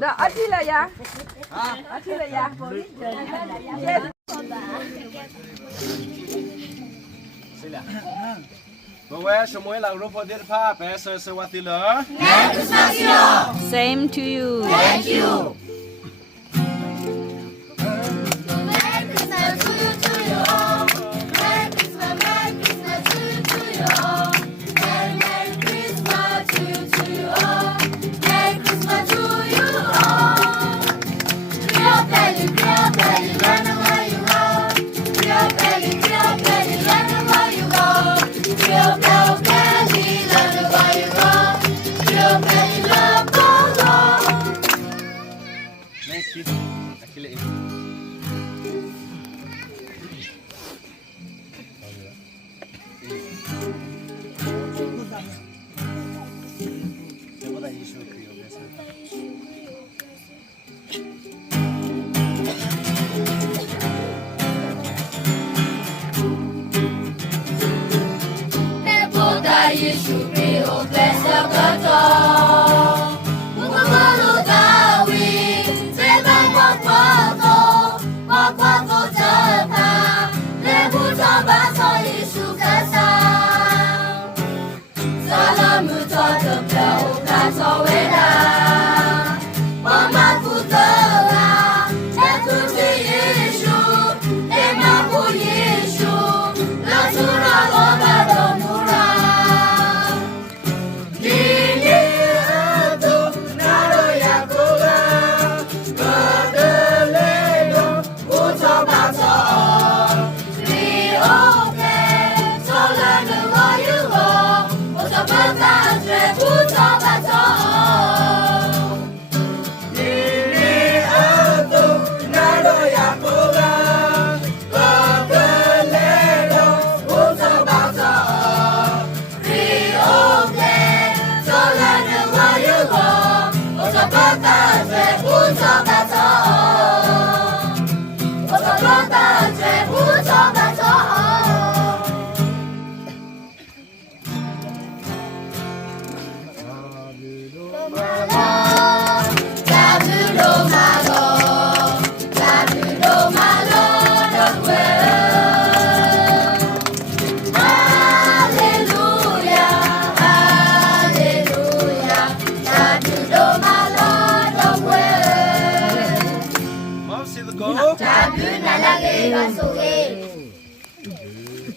Da Attila ja. Attila ja. Bawah semua lang rupa dia apa? Pesa sewati lah. Same to you. Thank you.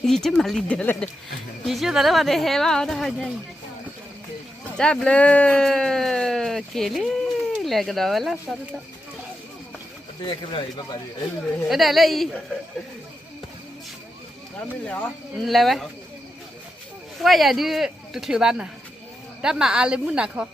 Gì chứ mà lính là gì chứ đó mà để hè vào đó hay nhỉ? Chắp lơ kể lẹ cái đó là sao đó? Ở đây là gì? Là vậy? Quay giờ đi tụi bạn à? Đáp mà ai muốn nào không?